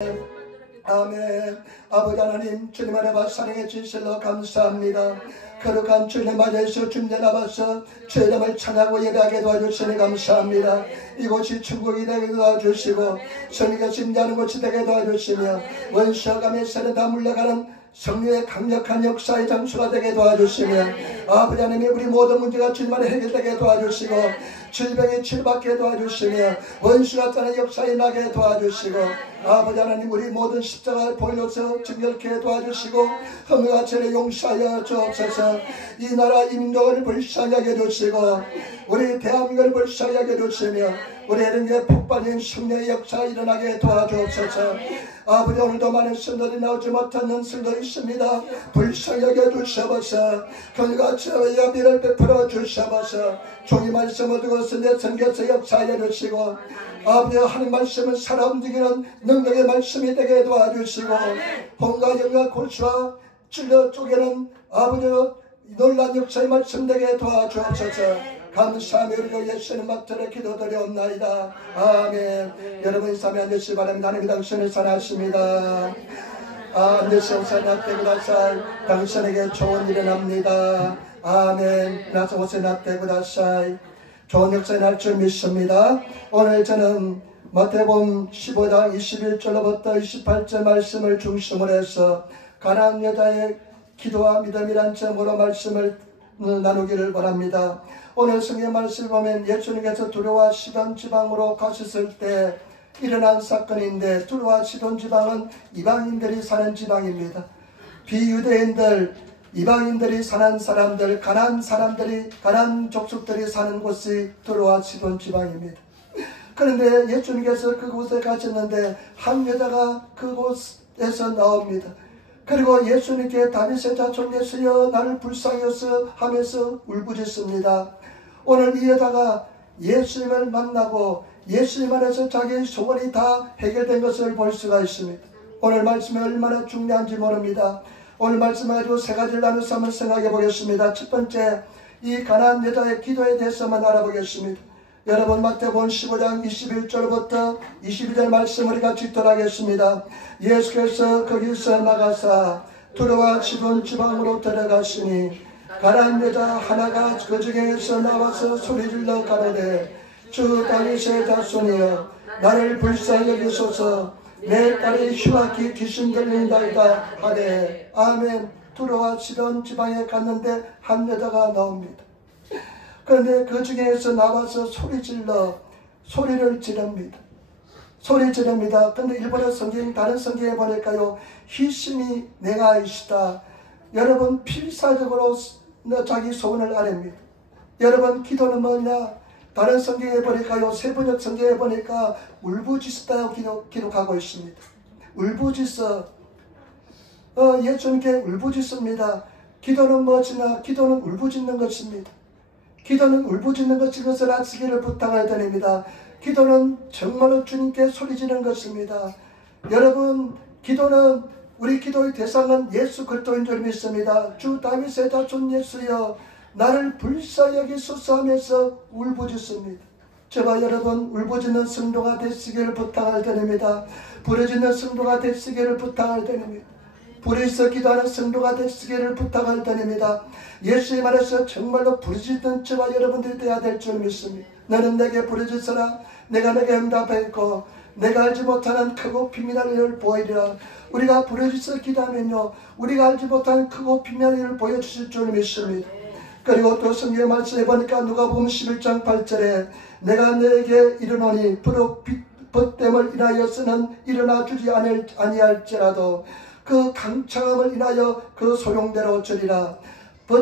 아멘. 아버지 하나님, 주님 안에 사랑의 진실로 감사합니다. 거룩한 주님 맞이해서 주님 앞에서 주의 이름을 찬양하고 예배하게 도와주시니 감사합니다. 이곳이 천국이 되게 도와주시고 성령의 심지하는 곳이 되게 도와주시며 원수감의 세는 다 물러가는 성령의 강력한 역사의 장소가 되게 도와주시며 아버지 하나님, 우리 모든 문제가 주님 안에 해결되게 도와주시고 질병이 치료받게 도와주시며 원수가 떠난 역사에 나게 도와주시고 아버지 하나님, 우리 모든 십자가의 보일로서 정결케 도와주시고 허물과 죄를 용서하여 주옵소서. 이 나라 인민족을 불쌍하게 해주시고 우리 대한민국을 불쌍하게 해주시며 우리 에덴의 폭발된 성령의 역사가 일어나게 도와주옵소서. 아버지, 오늘도 많은 성도들이 나오지 못하는 성도 있습니다. 불쌍하게 해주셔서 결과 죄와 비를 베풀어 주셔서 종이 말씀을 두고서 내 성경에서 역사해 주시고 아버지, 하나님 말씀은 살아 움직이는 능력의 말씀이 되게 도와주시고 혼과 영과 골수와 찔러 쪼개는 아버지 놀란 역사의 말씀 되게 도와주옵소서. 감사하며 우리 예수님 막절에 기도드려옵나이다. 아멘. 여러분 인사하며 앉으시기 바랍니다. 하나님 당신을 사랑하십니다. 앉으시옵소서. 낫되고 다살 당신에게 좋은 일이 납니다. 아멘. 나서 오세 낫되고 다살 좋은 역사에 날 줄 믿습니다. 오늘 저는 마태복음 15장 21절로부터 28절 말씀을 중심으로 해서 가난한 여자의 기도와 믿음이란 제목으로 말씀을 나누기를 바랍니다. 오늘 성경 말씀을 보면 예수님께서 두로와 시돈 지방으로 가셨을 때 일어난 사건인데, 두로와 시돈 지방은 이방인들이 사는 지방입니다. 비유대인들, 이방인들이 사는 사람들, 가난한 사람들이, 가난한 족속들이 사는 곳이 두로와 시돈 지방입니다. 그런데 예수님께서 그곳에 가셨는데 한 여자가 그곳에서 나옵니다. 그리고 예수님께 다윗의 자손 예수여 나를 불쌍히 여서 하면서 울부짖습니다. 오늘 이 여자가 예수님을 만나고 예수님 안에서 자기의 소원이 다 해결된 것을 볼 수가 있습니다. 오늘 말씀이 얼마나 중요한지 모릅니다. 오늘 말씀을 가지고 세 가지를 나눠서 한번 생각해 보겠습니다. 첫 번째, 이 가난한 여자의 기도에 대해서만 알아보겠습니다. 여러분 마태복음 15장 21절부터 22절 말씀 우리 같이 읽도록하겠습니다. 예수께서 거기서 나가사 두로와 시돈 지방으로 들어가시니 가난한 여자 하나가 그 중에서 나와서 소리질러 가로되 주 다윗의 자손이여 나를 불쌍히 여기소서 내 딸이 흉악히 귀신 들린다이다 하되 아멘. 두로와 시돈 지방에 갔는데 한 여자가 나옵니다. 그런데 그 중에서 나와서 소리를 지릅니다. 소리 지릅니다. 그런데 일본어 성경, 다른 성경에 보니까요, 희심이 내가 이시다. 여러분 필사적으로 자기 소원을 아냅니다. 여러분 기도는 뭐냐? 다른 성경에 보니까요, 세번역 성경에 보니까 울부짖었다고 기록하고 있습니다. 울부짖어. 예수님께 울부짖습니다. 기도는 무엇이냐? 기도는 울부짖는 것입니다. 기도는 울부짖는 것을 아시기를 부탁을 드립니다. 기도는 정말로 주님께 소리지는 것입니다. 여러분, 기도는 우리 기도의 대상은 예수 그리스도인 줄 믿습니다. 주 다윗의 자손 예수여 나를 불쌍히 여기소서 하면서 울부짖습니다. 제발 여러분 울부짖는 성도가 되시기를 부탁을 드립니다. 부르짖는 성도가 되시기를 부탁을 드립니다. 불에서 기도하는 성도가 되시기를 부탁을 드립니다. 예수님 안에서 정말로 부르짖는 저와 여러분들이 되어야 될 줄 믿습니다. 너는 내게 부르짖으라 내가 내게 응답하겠고 내가 알지 못하는 크고 비밀한 일을 보이리라. 우리가 부르짖어 기도하면요, 우리가 알지 못하는 크고 비밀한 일을 보여주실 줄 믿습니다. 그리고 또 성경 말씀에 보니까 누가복음 11장 8절에 내가 너에게 이르노니 벗됨을 인하여서는 일어나 주지 아니할지라도 그 강창함을 인하여 그 소용대로 주리라.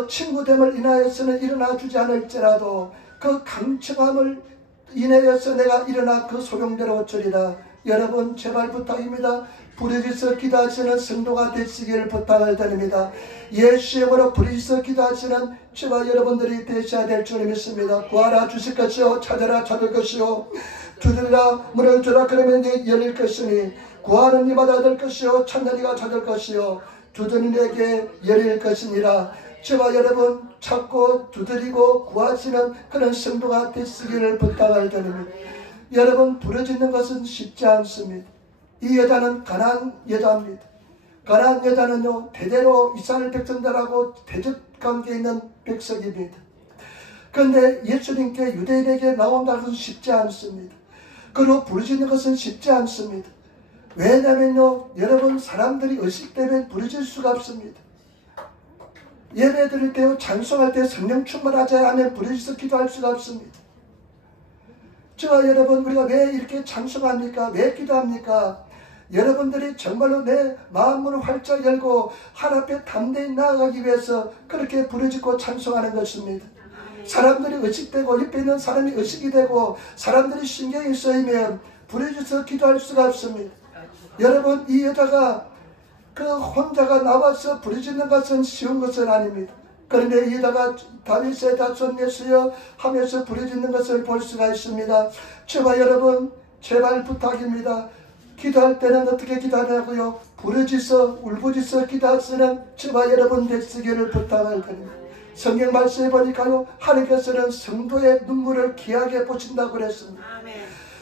친구됨을 인하여서는 일어나 주지 않을지라도 그 강청함을 인하여서 내가 일어나 그 소용대로 주리라. 여러분 제발 부탁입니다. 부르짖어 기도하시는 성도가 되시기를 부탁을 드립니다. 예수 이름으로 부르짖어 기도하시는 저와 여러분들이 되셔야 될 줄 믿습니다. 구하라 주실 것이요 찾아라 찾을 것이요 두드리라 문을 주라 그러면 열릴 것이니 구하는 이마다 얻을 것이요 찾는 이가 찾을 것이요 두드리는 이에게 열릴 것이니라. 저와 여러분 찾고 두드리고 구하시는 그런 성도가 되시기를 부탁을 드립니다. 여러분 부르짖는 것은 쉽지 않습니다. 이 여자는 가나안 여자입니다. 가나안 여자는요, 대대로 이스라엘 백성들하고 대적관계에 있는 백성입니다. 그런데 예수님께 유대인에게 나온다는 것은 쉽지 않습니다. 그로 부르짖는 것은 쉽지 않습니다. 왜냐면요, 여러분, 사람들이 의식 때문에 부르짖을 수가 없습니다. 예배 드릴 때요, 찬송할 때 성령 충만하지 않으면 부르짖어서 기도할 수가 없습니다. 저와 여러분, 우리가 왜 이렇게 찬송합니까? 왜 기도합니까? 여러분들이 정말로 내 마음문을 활짝 열고 하나님 앞에 담대히 나아가기 위해서 그렇게 부르짖고 찬송하는 것입니다. 사람들이 의식되고 옆에 있는 사람이 의식이 되고 사람들이 신경이 쓰이면 부르짖어서 기도할 수가 없습니다. 여러분, 이 여자가 그 혼자가 나와서 부르짖는 것은 쉬운 것은 아닙니다. 그런데 이 여자가 다윗의 자손 예수여 하면서 부르짖는 것을 볼 수가 있습니다. 저와 여러분, 제발 부탁입니다. 기도할 때는 어떻게 기도하냐고요? 부르짖어 울부짖어 기도하시는 저와 여러분 되시기를 부탁을 드립니다. 성경 말씀에 보니까요, 하나님께서는 성도의 눈물을 귀하게 보신다고 그랬습니다.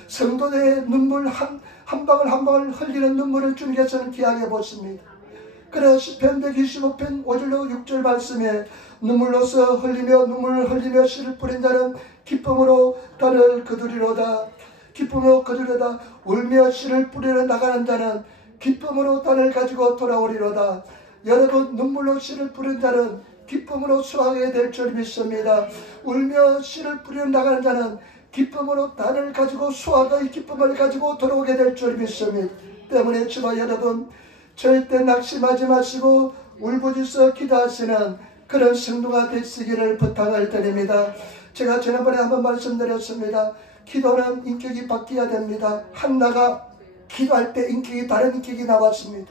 성도의 눈물 한 방울 한 방울 흘리는 눈물을 주님께서는 귀하게 보십니다. 그래서 시편 125편 5절로 6절 말씀에 눈물로서 흘리며 눈물을 흘리며 씨를 뿌린 자는 기쁨으로 달을 거두리로다. 기쁨으로 거두리로다. 울며 씨를 뿌리러 나가는 자는 기쁨으로 단을 가지고 돌아오리로다. 여러분, 눈물로 씨를 뿌린 자는 기쁨으로 수확하게 될 줄 믿습니다. 울며 씨를 뿌리러 나가는 자는 기쁨으로 단을 가지고 수확의 기쁨을 가지고 돌아오게 될 줄 믿습니다. 때문에 저와 여러분, 절대 낙심하지 마시고 울부짖어 기도하시는 그런 성도가 되시기를 부탁을 드립니다. 제가 지난번에 한번 말씀드렸습니다. 기도는 인격이 바뀌어야 됩니다. 한나가 기도할 때 인격이 다른 인격이 나왔습니다.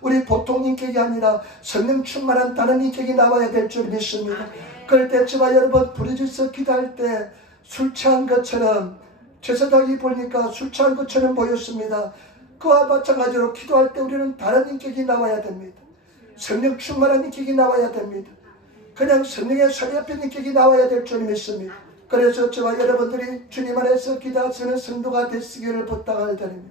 우리 보통 인격이 아니라 성령 충만한 다른 인격이 나와야 될 줄 믿습니다. 그럴 때 저와 여러분 부르짖어 기도할 때 술 취한 것처럼, 제사장이 보니까 술 취한 것처럼 보였습니다. 그와 마찬가지로 기도할 때 우리는 다른 인격이 나와야 됩니다. 성령 충만한 인격이 나와야 됩니다. 그냥 성령의 소리 앞에 인격이 나와야 될 줄 믿습니다. 그래서 저와 여러분들이 주님 안에서 기도하시는 성도가 되시기를 부탁을 드립니다.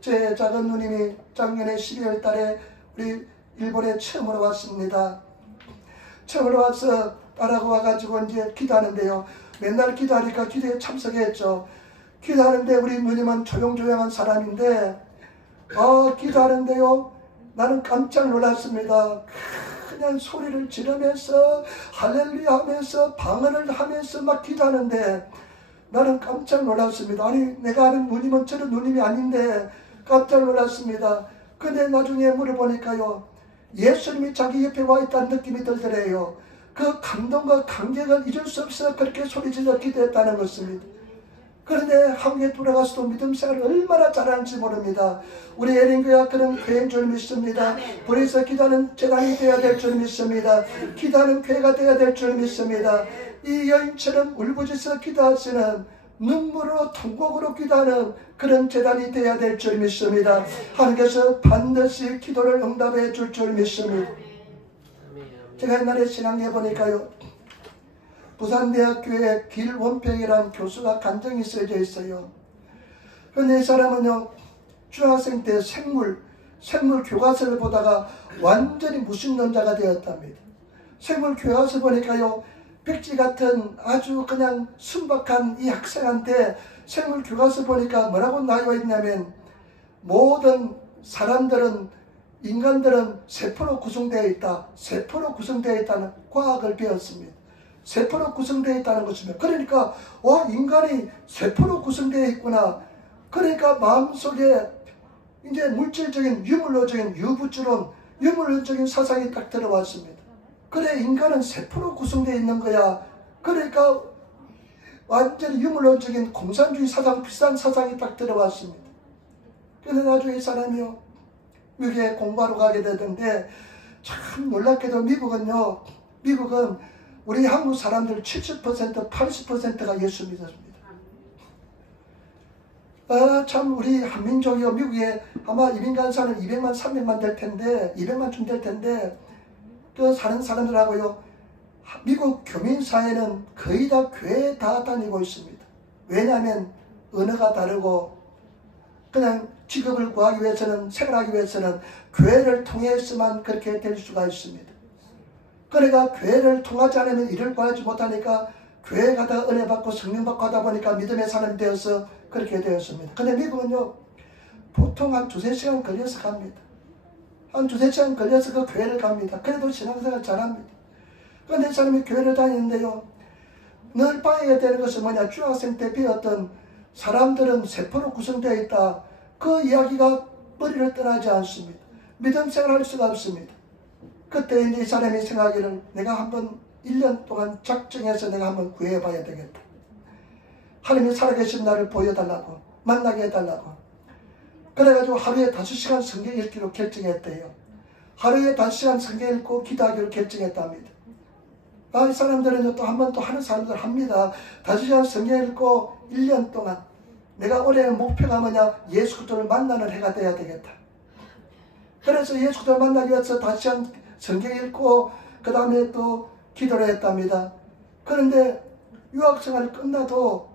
제 작은 누님이 작년에 12월 달에 우리 일본에 처음으로 왔습니다. 처음으로 와서 딸하고 와가지고 이제 기도하는데요. 맨날 기도하니까 기도에 참석했죠. 기도하는데 우리 누님은 조용조용한 사람인데 기도하는데요, 나는 깜짝 놀랐습니다. 그냥 소리를 지르면서 할렐루야 하면서 방언을 하면서 막 기도하는데 나는 깜짝 놀랐습니다. 아니, 내가 아는 누님은 저런 누님이 아닌데 깜짝 놀랐습니다. 근데 나중에 물어보니까요, 예수님이 자기 옆에 와 있다는 느낌이 들더래요. 그 감동과 감격을 잊을 수 없어 그렇게 소리질러 기도했다는 것입니다. 그런데 한국에 돌아가서도 믿음 생활을 얼마나 잘하는지 모릅니다. 우리 예린교회가 그런 교회인 줄 믿습니다. 불에서 기도하는 재단이 되어야 될 줄 믿습니다. 기도하는 교회가 되어야 될 줄 믿습니다. 이 여인처럼 울부짖어 기도하시는, 눈물로 통곡으로 기도하는 그런 재단이 되어야 될 줄 믿습니다. 하나님께서 반드시 기도를 응답해 줄 줄 믿습니다. 제가 옛날에 신앙해 보니까요, 부산대학교에 길원평이라는 교수가 간증이 쓰여져 있어요. 그런데 이 사람은요, 중학생 때 생물 교과서를 보다가 완전히 무신론자가 되었답니다. 생물 교과서 보니까요, 백지 같은 아주 그냥 순박한 이 학생한테 생물 교과서 보니까 뭐라고 나와 있냐면, 모든 사람들은, 인간들은 세포로 구성되어 있다. 세포로 구성되어 있다는 과학을 배웠습니다. 세포로 구성되어 있다는 것입니다. 그러니까 인간이 세포로 구성되어 있구나. 그러니까 마음속에 이제 물질적인 유물론적인 유부추론, 유물론적인 사상이 딱 들어왔습니다. 그래, 인간은 세포로 구성되어 있는 거야. 그러니까 완전히 유물론적인 공산주의 사상, 비싼 사상이 딱 들어왔습니다. 그런데 나중에 이 사람이요, 미국에 공부하러 가게 되던데, 참 놀랍게도 미국은 우리 한국 사람들 70%, 80%가 예수 믿었습니다. 참 우리 한민족이요, 미국에 아마 이민간 사는 200만, 300만 될 텐데, 200만쯤 될 텐데, 그 사는 사람들하고요, 미국 교민사회는 거의 다 교회에 다 다니고 있습니다. 왜냐하면 언어가 다르고 그냥 직업을 구하기 위해서는, 생활하기 위해서는 교회를 통해서만 그렇게 될 수가 있습니다. 그러니까 교회를 통하지 않으면 일을 구하지 못하니까 교회 가다가 은혜 받고 성령 받고 하다 보니까 믿음의 사람이 되어서 그렇게 되었습니다. 근데 미국은요, 보통 한 2~3시간 걸려서 갑니다. 한 2~3시간 걸려서 그 교회를 갑니다. 그래도 신앙생활 잘합니다. 그런데 사람이 교회를 다니는데요, 늘 봐야 되는 것은 뭐냐, 중학생 때 배웠던 사람들은 세포로 구성되어 있다. 그 이야기가 머리를 떠나지 않습니다. 믿음 생활할 수가 없습니다. 그때 이제 이 사람이 생각하기를, 내가 한번 1년 동안 작정해서 내가 한번 구해봐야 되겠다. 하나님이 살아계신 나를 보여달라고, 만나게 해달라고. 그래가지고 하루에 5시간 성경 읽기로 결정했대요. 하루에 5시간 성경 읽고 기도하기로 결정했답니다. 이 사람들은 또 한 번 또 하는 사람들 합니다. 5시간 성경 읽고 1년 동안 내가 올해 목표가 뭐냐, 예수 그리스도를 만나는 해가 돼야 되겠다. 그래서 예수 그리스도를 만나기 위해서 5시간 성경 읽고 그 다음에 또 기도를 했답니다. 그런데 유학생활이 끝나도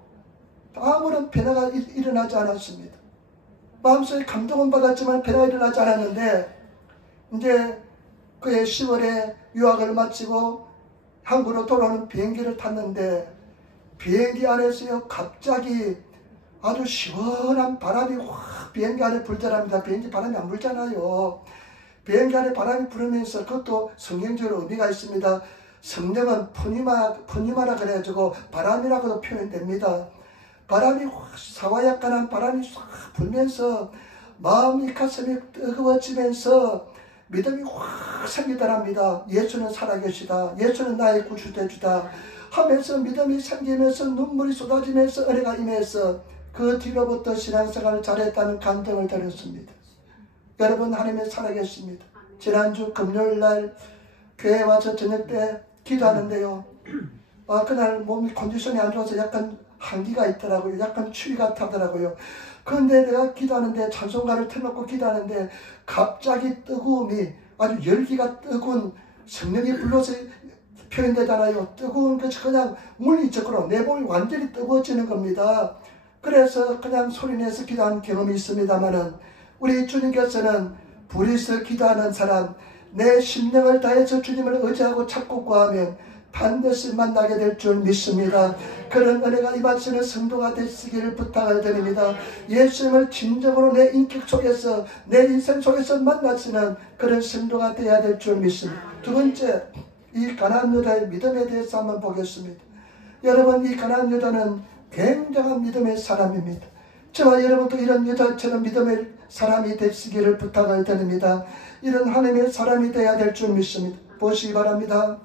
아무런 변화가 일어나지 않았습니다. 마음속에 감동은 받았지만 변화가 일어나지 않았는데, 이제 그해 10월에 유학을 마치고 한국으로 돌아오는 비행기를 탔는데, 비행기 안에서요 갑자기 아주 시원한 바람이 확 비행기 안에 불더랍니다. 비행기 바람이 안 불잖아요. 비행기 안에 바람이 불으면서, 그것도 성경적으로 의미가 있습니다. 성령은 푸니마라 그래가지고 바람이라고도 표현됩니다. 바람이 확, 사와약간한 바람이 확 불면서 마음이, 가슴이 뜨거워지면서 믿음이 확 생기더랍니다. 예수는 살아계시다. 예수는 나의 구주대주다 하면서 믿음이 생기면서 눈물이 쏟아지면서 은혜가 임해서 그 뒤로부터 신앙생활을 잘했다는 감동을 들었습니다. 여러분, 하나님이 살아계십니다. 지난주 금요일날 교회에 와서 저녁 때 기도하는데요, 그날 몸이 컨디션이 안 좋아서 약간 한기가 있더라고요. 약간 추위가 타더라고요. 그런데 내가 기도하는데, 찬송가를 틀어놓고 기도하는데 갑자기 뜨거움이, 아주 열기가 뜨거운 성령이 불러서 표현되잖아요. 뜨거운 것이 그냥 물리적으로 내 몸이 완전히 뜨거워지는 겁니다. 그래서 그냥 소리내서 기도한 경험이 있습니다만은, 우리 주님께서는 불의서 기도하는 사람, 내 심령을 다해서 주님을 의지하고 찾고 구하면 반드시 만나게 될 줄 믿습니다. 그런 은혜가 임하시는 성도가 되시기를 부탁을 드립니다. 예수님을 진정으로 내 인격 속에서, 내 인생 속에서 만나시는 그런 성도가 되어야 될 줄 믿습니다. 두 번째, 이 가나안 여자의 믿음에 대해서 한번 보겠습니다. 여러분, 이 가나안 여자는 굉장한 믿음의 사람입니다. 저와 여러분도 이런 여자처럼 믿음의 사람이 되시기를 부탁을 드립니다. 이런 하나님의 사람이 되어야 될 줄 믿습니다. 보시기 바랍니다.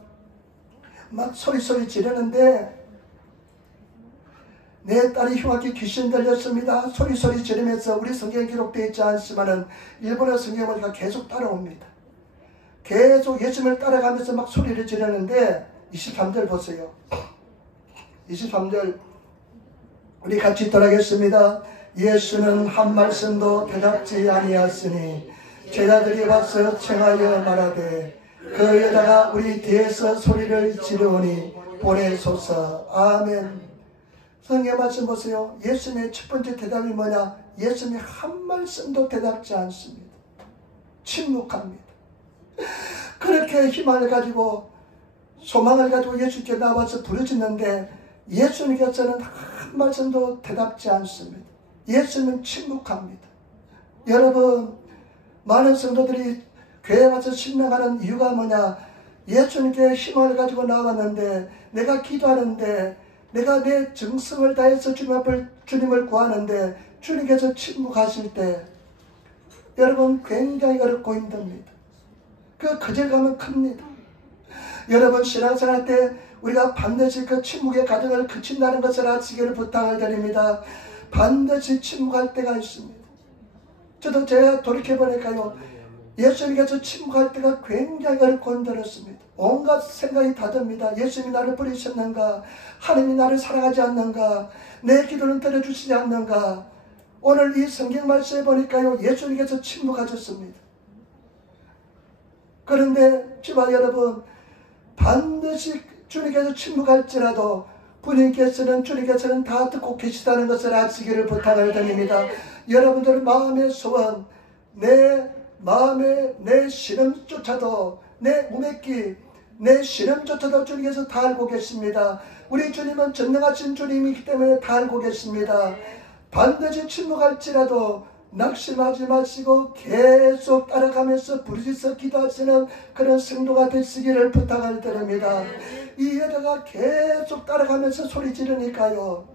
막 소리 지르는데 내 딸이 흉악히 귀신 들렸습니다. 소리 지르면서, 우리 성경에 기록되어 있지 않지만은 일본어 성경에 보니까 계속 따라옵니다. 계속 예수님을 따라가면서 막 소리를 지르는데, 23절 보세요. 23절 우리 같이 따라하겠습니다. 예수는 한 말씀도 대답지 아니하였으니 제자들이 와서 청하여 말하되, 그 여자가 우리 뒤에서 소리를 지르오니 보내소서. 아멘. 성경 말씀 보세요. 예수님의 첫 번째 대답이 뭐냐? 예수님이 한 말씀도 대답지 않습니다. 침묵합니다. 그렇게 희망을 가지고, 소망을 가지고 예수께 나와서 부르짖는데 예수님께서는 한 말씀도 대답지 않습니다. 예수님은 침묵합니다. 여러분, 많은 성도들이 교회에 와서 신명하는 이유가 뭐냐? 예수님께 희망을 가지고 나왔는데, 내가 기도하는데, 내가 내 정성을 다해서 주님을 구하는데 주님께서 침묵하실 때 여러분 굉장히 어렵고 힘듭니다. 그 거절감은 큽니다. 여러분, 신앙생활 때 우리가 반드시 그 침묵의 과정을 거친다는 것을 아시기를 부탁을 드립니다. 반드시 침묵할 때가 있습니다. 저도 제가 돌이켜보니까요, 예수님께서 침묵할 때가 굉장히 어렵고 힘들었습니다. 온갖 생각이 다 듭니다. 예수님이 나를 버리셨는가? 하나님이 나를 사랑하지 않는가? 내 기도는 들어주시지 않는가? 오늘 이 성경 말씀에 보니까요, 예수님께서 침묵하셨습니다. 그런데 저와 여러분, 반드시 주님께서 침묵할지라도 주님께서는 다 듣고 계시다는 것을 아시기를 부탁을 드립니다. 여러분들 마음의 소원, 내 마음의 내 신음조차도, 내 우매기, 내 신음조차도 주님께서 다 알고 계십니다. 우리 주님은 전능하신 주님이기 때문에 다 알고 계십니다. 반드시 침묵할지라도 낙심하지 마시고 계속 따라가면서 부르짖어 기도하시는 그런 성도가 되시기를 부탁을 드립니다. 이 여자가 계속 따라가면서 소리 지르니까요,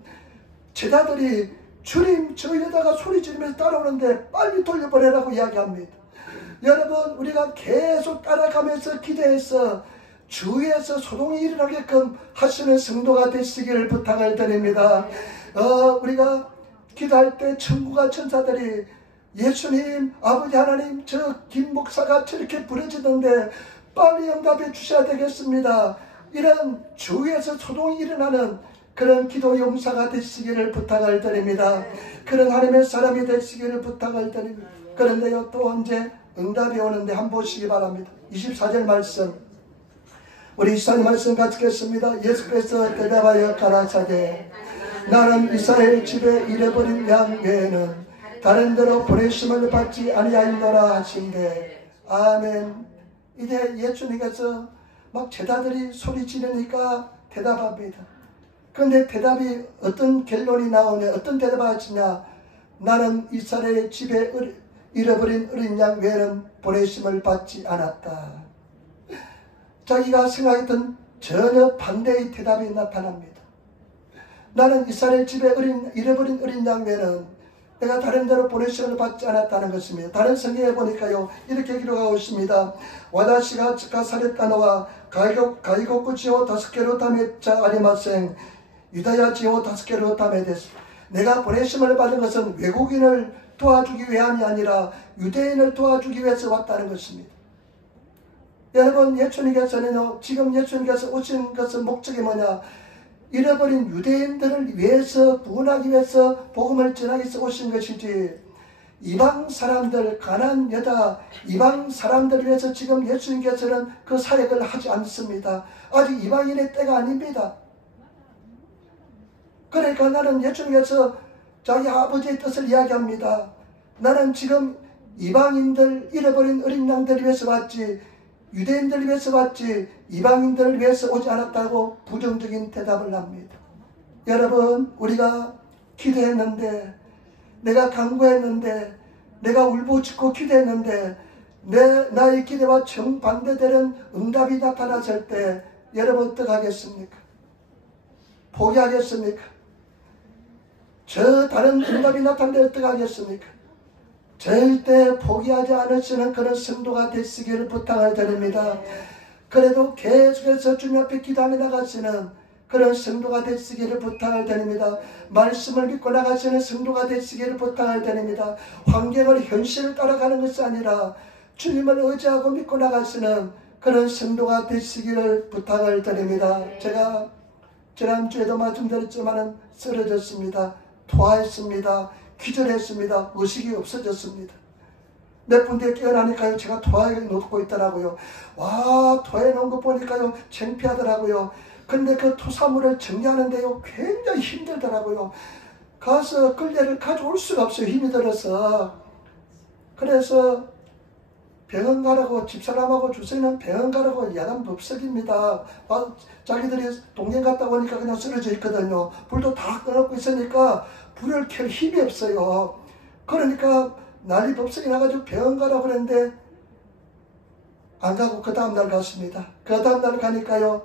제자들이 주님, 저 여자가 소리 지르면서 따라오는데 빨리 돌려보내라고 이야기합니다. 여러분, 우리가 계속 따라가면서 기도해서 주위에서 소동이 일어나게끔 하시는 성도가 되시기를 부탁을 드립니다. 우리가 기도할 때 천국과 천사들이 예수님, 아버지 하나님, 저 김 목사가 저렇게 부르짖는데 빨리 응답해 주셔야 되겠습니다. 이런 주위에서 소동이 일어나는 그런 기도 용사가 되시기를 부탁을 드립니다. 그런 하나님의 사람이 되시기를 부탁을 드립니다. 그런데요, 또 언제 응답이 오는데 한번 보시기 바랍니다. 24절 말씀, 우리 이사님 말씀 같이 읽겠습니다. 예수께서 대답하여 가라사대 나는 이스라엘 집에 잃어버린 양 외에는 다른 데로 보내심을 받지 아니하였노라 하신대. 아멘. 이제 예수님께서 막 제자들이 소리 지르니까 대답합니다. 그런데 대답이 어떤 결론이 나오냐, 어떤 대답을 하시냐. 나는 이스라엘 집에 잃어버린 어린 양 외에는 보내심을 받지 않았다. 자기가 생각했던 전혀 반대의 대답이 나타납니다. 나는 이스라엘 집에 잃어버린 어린 양 외에는 내가 다른 데로 보내심을 받지 않았다는 것입니다. 다른 성경에 보니까요, 이렇게 기록하고 있습니다. 와다시가 가사렛다노와 가이고쿠 지오 다스케로 타메자 아리마생 유다야 지오 다스케로 타메데스. 내가 보내심을 받은 것은 외국인을 도와주기 위함이 아니라 유대인을 도와주기 위해서 왔다는 것입니다. 여러분, 예수님께서는요, 지금 예수님께서 오신 것은 목적이 뭐냐? 잃어버린 유대인들을 위해서 구원하기 위해서 복음을 전하기 위해서 오신 것이지, 이방 사람들, 가난한 여자, 이방 사람들을 위해서 지금 예수님께서는 그 사역을 하지 않습니다. 아직 이방인의 때가 아닙니다. 그러니까 나는 예수님께서 자기 아버지의 뜻을 이야기합니다. 나는 지금 이방인들, 잃어버린 어린 양들을 위해서 왔지, 유대인들을 위해서 왔지 이방인들을 위해서 오지 않았다고 부정적인 대답을 합니다. 여러분, 우리가 기도했는데, 내가 간구했는데, 내가 울부짖고 기도했는데 나의 기대와 정반대되는 응답이 나타났을 때 여러분 어떻게 하겠습니까? 포기하겠습니까? 저 다른 응답이 나타날 때 어떻게 하겠습니까? 절대 포기하지 않으시는 그런 성도가 되시기를 부탁을 드립니다. 그래도 계속해서 주님 앞에 기도하며 나가시는 그런 성도가 되시기를 부탁을 드립니다. 말씀을 믿고 나가시는 성도가 되시기를 부탁을 드립니다. 환경을 현실을 따라가는 것이 아니라 주님을 의지하고 믿고 나가시는 그런 성도가 되시기를 부탁을 드립니다. 제가 지난주에도 말씀드렸지만 쓰러졌습니다. 토하했습니다. 기절했습니다. 의식이 없어졌습니다. 몇 분 뒤에 깨어나니까요, 제가 토하에 놓고 있더라고요. 와, 토해 놓은 거 보니까요, 창피하더라고요. 근데 그 토사물을 정리하는데요, 굉장히 힘들더라고요. 가서 걸레를 가져올 수가 없어요. 힘이 들어서. 그래서 병원 가라고, 집사람하고 주세는 병원 가라고 야단법석입니다. 자기들이 동행 갔다 오니까 그냥 쓰러져 있거든요. 불도 다 꺼놓고 있으니까 불을 켤 힘이 없어요. 그러니까 난리 법석이 나가지고 병원 가라고 그랬는데 안 가고 그 다음날 갔습니다. 그 다음날 가니까요,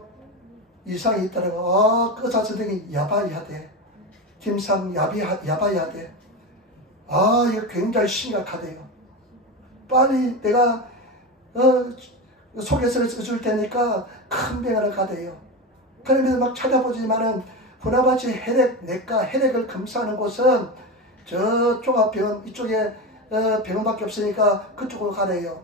이상이 있더라고요. 의사 선생님이 야바해야 돼. 김상 야바해야 돼. 이거 굉장히 심각하대요. 빨리 내가 소개서를 써줄 테니까 큰 병원을 가대요. 그러면서 막 찾아보지만은 후나바치 내과 혈액을 검사하는 곳은 저 종합병원 이쪽에 병원밖에 없으니까 그쪽으로 가래요.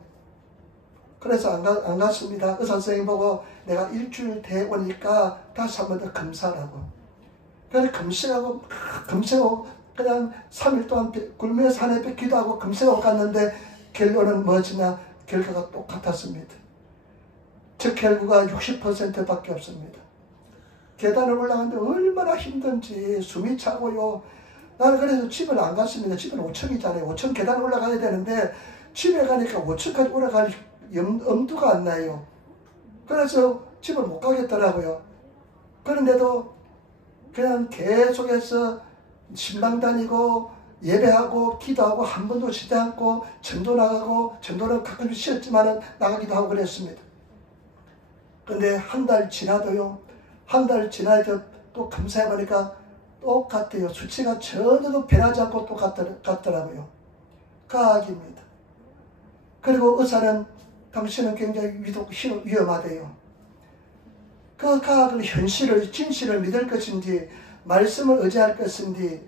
그래서 안 갔습니다. 의사 선생님 보고 내가 일주일 돼 오니까 다시 한 번 더 검사하라고. 그래서 검색하고 그냥 3일 동안 굴면서 하나님께 기도하고 검색하고 갔는데 결론은 뭐지냐? 결과가 똑같았습니다. 즉 혈구가 60%밖에 없습니다. 계단을 올라가는데 얼마나 힘든지 숨이 차고요. 나는 그래서 집을 안 갔습니다. 집은 5층이잖아요. 5층 계단 올라가야 되는데 집에 가니까 5층까지 올라갈 엄두가 안 나요. 그래서 집을 못 가겠더라고요. 그런데도 그냥 계속해서 신방 다니고 예배하고 기도하고 한 번도 쉬지 않고 전도 나가고, 전도는 가끔 쉬었지만 나가기도 하고 그랬습니다. 근데 한 달 지나도요, 한 달 지나도 또 검사해보니까 똑같아요. 수치가 전혀도 변하지 않고 똑같더라고요. 가학입니다. 그리고 의사는 당신은 굉장히 위험하대요. 그 가학은 현실을, 진실을 믿을 것인지 말씀을 의지할 것인지,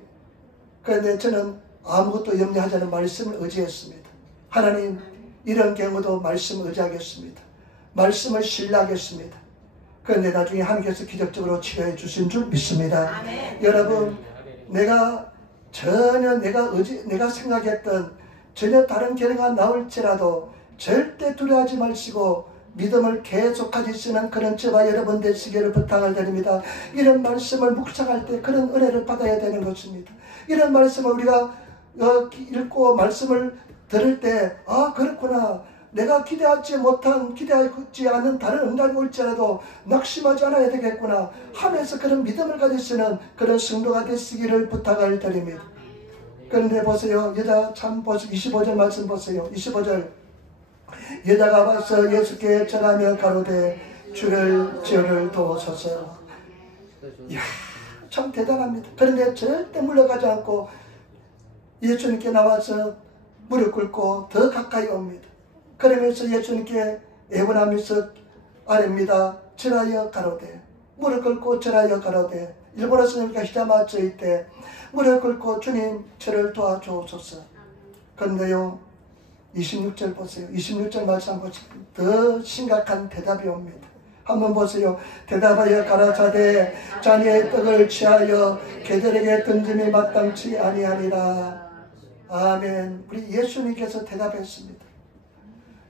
그런데 저는 아무것도 염려하지 않은 말씀을 의지했습니다. 하나님, 이런 경우도 말씀을 의지하겠습니다. 말씀을 신뢰하겠습니다. 그런데 나중에 하나님께서 기적적으로 치료해 주신 줄 믿습니다. 아멘. 여러분, 내가 생각했던 전혀 다른 결과가 나올지라도 절대 두려워하지 마시고 믿음을 계속 가지시는 그런 저와 여러분 되시기를 부탁을 드립니다. 이런 말씀을 묵상할 때 그런 은혜를 받아야 되는 것입니다. 이런 말씀을 우리가 읽고 말씀을 들을 때, 아, 그렇구나. 내가 기대하지 않은 다른 응답이 올지라도 낙심하지 않아야 되겠구나 하면서 그런 믿음을 가지시는 그런 성도가 되시기를 부탁을 드립니다. 그런데 보세요. 여자 참 보세요. 25절 말씀 보세요. 25절. 여자가 와서 예수께 전하며 가로되 저를 도우소서. 이야, 참 대단합니다. 그런데 절대 물러가지 않고 예수님께 나와서 무릎 꿇고 더 가까이 옵니다. 그러면서 예수님께 애원하면서 아뢰입니다. 절하여 가로되, 무릎 꿇고 절하여 가로되, 일본어 스님과 히자마쳐 있대 무릎 꿇고 주님 저를 도와주옵소서. 그런데요, 26절 보세요. 26절 말씀 보시면 더 심각한 대답이 옵니다. 한번 보세요. 대답하여 가라사대 자네의 떡을 취하여 개들에게 던짐이 마땅치 아니하니라. 아멘. 우리 예수님께서 대답했습니다.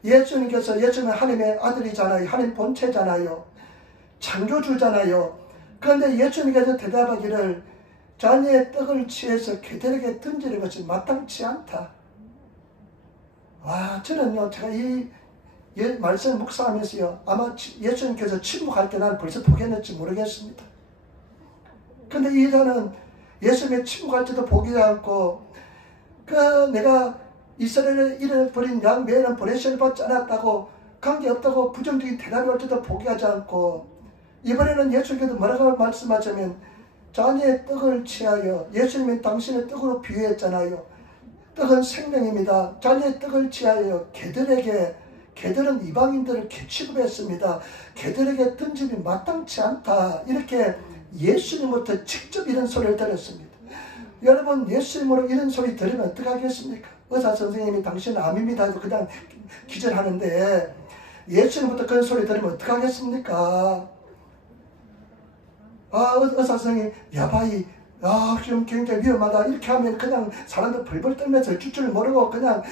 예수님은 하나님의 아들이잖아요. 하나님 본체잖아요. 창조주잖아요. 그런데 예수님께서 대답하기를 자네의 떡을 취해서 개들에게 던지는 것이 마땅치 않다. 와, 저는요, 제가 이 말씀을 묵상하면서요, 아마 예수님께서 침묵할 때 난 벌써 포기했는지 모르겠습니다. 근데 이 여자는 예수님의 침묵할 때도 포기하지 않고, 내가 이스라엘에 잃어버린 양 외에는 보내시를 받지 않았다고, 관계없다고 부정적인 대답을 할 때도 포기하지 않고, 이번에는 예수님께서 뭐라고 말씀하자면, 자네의 떡을 취하여, 예수님은 당신의 떡으로 비유했잖아요. 떡은 생명입니다. 자네의 떡을 취하여 개들은 이방인들을 개 취급했습니다. 개들에게 던짐이 마땅치 않다. 이렇게 예수님부터 직접 이런 소리를 들었습니다. 여러분, 예수님으로 이런 소리 들으면 어떡하겠습니까? 의사 선생님이 당신은 암입니다 해도 그냥 기절하는데 예수님부터 그런 소리 들으면 어떡하겠습니까? 아, 의사 선생님이 야바이, 좀 굉장히 위험하다 이렇게 하면 그냥 사람들 벌벌 떨면서 어쩔 줄 모르고 그냥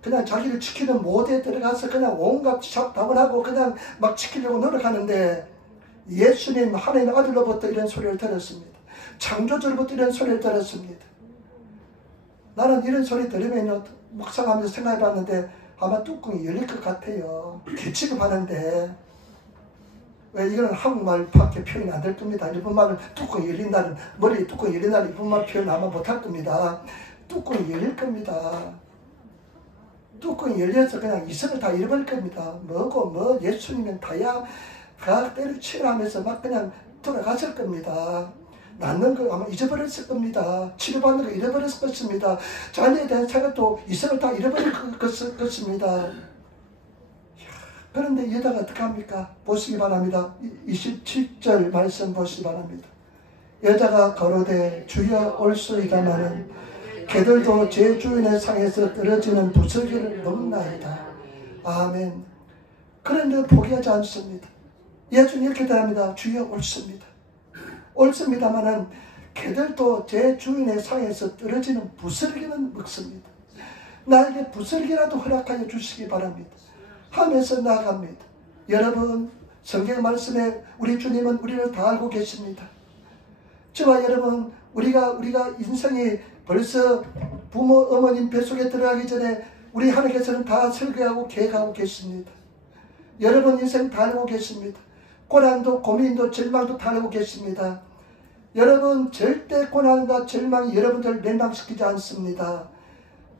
그냥 자기를 지키는 모드에 들어가서 그냥 온갖 샷다운하고 그냥 막 지키려고 노력하는데, 예수님 하나님 아들로부터 이런 소리를 들었습니다. 창조주로부터 이런 소리를 들었습니다. 나는 이런 소리 들으면요, 묵상하면서 생각해봤는데 아마 뚜껑이 열릴 것 같아요. 개취급하는데. 왜, 이거는 한국말밖에 표현이 안 될 겁니다. 일본말은 뚜껑이 열린다는, 머리에 뚜껑이 열린다는 일본말 표현 아마 못할 겁니다. 뚜껑이 열릴 겁니다. 뚜껑이 열려서 그냥 이성을 다 잃어버릴 겁니다. 예수님은 다야 각 때려치려 하면서 막 그냥 돌아갔을 겁니다. 낳는 거 아마 잊어버렸을 겁니다. 치료받는 거 잃어버렸을 것입니다. 자녀에 대한 생각도 이성을 다 잃어버릴 것입니다. 그런데 여자가 어떻게 합니까? 보시기 바랍니다. 27절 말씀 보시기 바랍니다. 여자가 가로되 주여 올소이다마는 개들도 제 주인의 상에서 떨어지는 부스러기를 먹나이다. 아멘. 그런데 포기하지 않습니다. 예수님 이렇게 대답합니다. 주여 옳습니다. 옳습니다마는 개들도 제 주인의 상에서 떨어지는 부스러기는 먹습니다. 나에게 부스러기라도 허락하여 주시기 바랍니다. 하면서 나아갑니다. 여러분, 성경 말씀에 우리 주님은 우리를 다 알고 계십니다. 저와 여러분, 우리가 인생이 벌써 부모 어머님 뱃속에 들어가기 전에 우리 하나님께서는 다 설계하고 계획하고 계십니다. 여러분 인생 다 알고 계십니다. 고난도 고민도 절망도 다 알고 계십니다. 여러분 절대 고난과 절망이 여러분들을 멸망시키지 않습니다.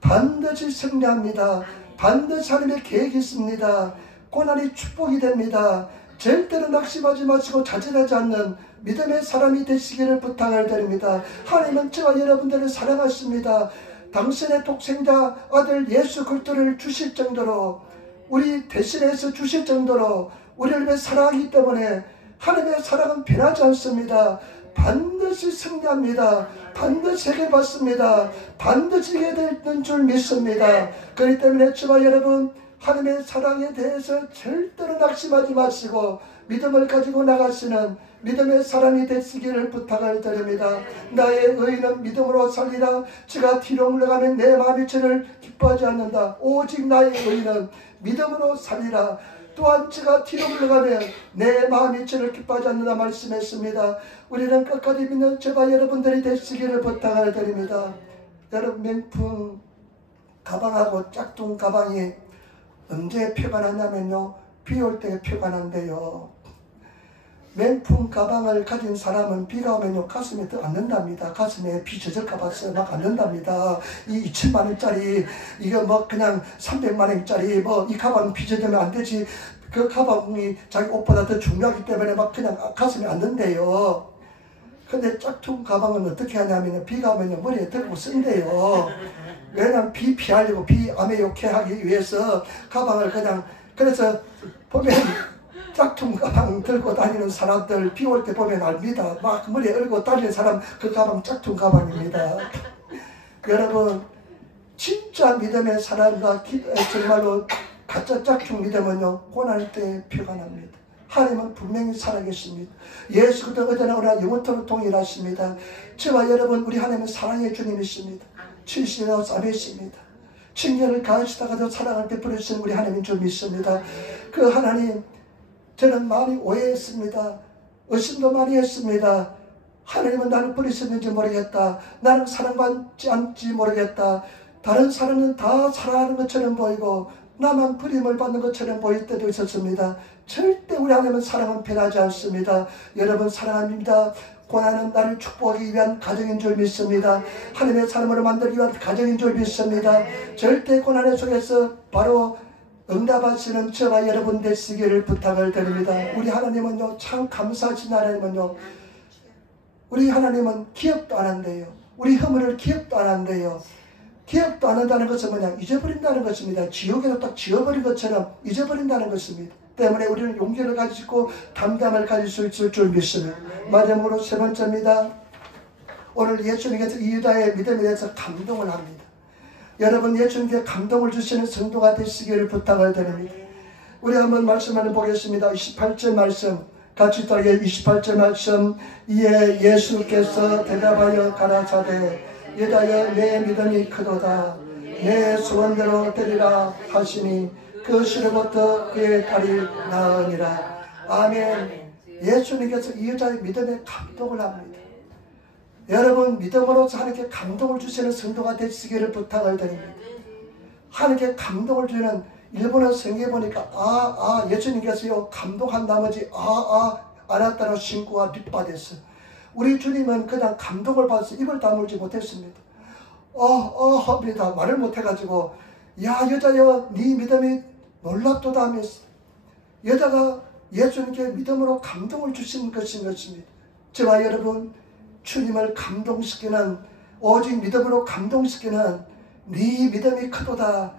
반드시 승리합니다. 반드시 하나님의 계획이 있습니다. 고난이 축복이 됩니다. 절대로 낙심하지 마시고 좌절하지 않는 믿음의 사람이 되시기를 부탁을 드립니다. 하나님은 저와 여러분들을 사랑하십니다. 당신의 독생자 아들 예수 그리스도를 주실 정도로, 우리 대신해서 주실 정도로 우리를 위해 사랑하기 때문에 하나님의 사랑은 변하지 않습니다. 반드시 승리합니다. 반드시 해결받습니다. 반드시 이게 되는 줄 믿습니다. 그렇기 때문에 저와 여러분 하나님의 사랑에 대해서 절대로 낙심하지 마시고 믿음을 가지고 나가시는 믿음의 사람이 되시기를 부탁을 드립니다. 나의 의인은 믿음으로 살리라. 제가 뒤로 물러가면 내 마음이 저를 기뻐하지 않는다. 오직 나의 의인은 믿음으로 살리라. 또한 제가 뒤로 물러가면 내 마음이 저를 기뻐하지 않는다 말씀했습니다. 우리는 끝까지 믿는 저와 여러분들이 되시기를 부탁을 드립니다. 여러분 명품 가방하고 짝퉁 가방이 언제 표가 나냐면요, 비 올 때 표가 난대요. 명품 가방을 가진 사람은 비가 오면요 가슴에 더 앉는답니다. 가슴에 비 젖을까봐 막 앉는답니다. 이 2천만 원짜리 이거 뭐 그냥 300만 원짜리 뭐 이 가방 비 젖으면 안 되지. 그 가방이 자기 옷보다 더 중요하기 때문에 막 그냥 가슴에 앉는데요. 근데 짝퉁 가방은 어떻게 하냐면 비가 오면 머리에 들고 쓴대요. 왜냐면 비 피하려고, 비 암에 욕해하기 위해서 가방을 그냥, 그래서 보면 짝퉁 가방 들고 다니는 사람들 비 올 때 보면 압니다. 막 머리에 얽고 다니는 사람 그 가방 짝퉁 가방입니다. 여러분 진짜 믿음의 사람과 정말로 가짜 짝퉁 믿음은요 고난 때 표가 납니다. 하나님은 분명히 살아계십니다. 예수 그리스도 어제나 오늘 영원토록 동일하십니다. 저와 여러분 우리 하나님은 사랑의 주님이십니다. 70년 싸매십니다. 칭년을 가하시다가도 사랑을 베풀으시는 우리 하나님인 줄 믿습니다. 그 하나님, 저는 많이 오해했습니다. 의심도 많이 했습니다. 하나님은 나를 버리셨는지 모르겠다. 나는 사랑받지 않지 모르겠다. 다른 사람은 다 사랑하는 것처럼 보이고 나만 버림을 받는 것처럼 보일 때도 있었습니다. 절대 우리 하나님은 사랑은 변하지 않습니다. 여러분 사랑합니다. 고난은 나를 축복하기 위한 가정인 줄 믿습니다. 하나님의 사람으로 만들기 위한 가정인 줄 믿습니다. 절대 고난의 속에서 바로 응답하시는 저와 여러분 되시기를 부탁을 드립니다. 우리 하나님은요 참 감사하신 하나님은요, 우리 하나님은 기억도 안 한대요. 우리 허물을 기억도 안 한대요. 기억도 안 한다는 것은 뭐냐? 잊어버린다는 것입니다. 지옥에도 딱 지워버린 것처럼 잊어버린다는 것입니다. 때문에 우리는 용기를 가지고 담담을 가질 수 있을 줄 믿습니다. 마지막으로 세 번째입니다. 오늘 예수님께서 이 유다의 믿음에 대해서 감동을 합니다. 여러분 예수님께 감동을 주시는 성도가 되시기를 부탁을 드립니다. 우리 한번 말씀을 보겠습니다. 28절 말씀 같이 따르게. 28절 말씀. 이에 예수께서 대답하여 가라사대 유다여 내 믿음이 크도다. 내 소원대로 되리라 하시니 그 시로부터 그의 딸이 나으니라. 아멘. 예수님께서 이 여자의 믿음에 감동을 합니다. 여러분 믿음으로서 하나님께 감동을 주시는 성도가 되시기를 부탁을 드립니다. 하나님께 감동을 주는 일본어 성경에 보니까 예수님께서요 감동한 나머지 알았다는 신구가 립받았어. 우리 주님은 그냥 감동을 받아서 입을 다물지 못했습니다. 합니다. 말을 못해가지고 야 여자여 네 믿음이 놀랍도다 하면서 여자가 예수님께 믿음으로 감동을 주신 것입니다. 저와 여러분 주님을 감동시키는, 오직 믿음으로 감동시키는 네 믿음이 크도다.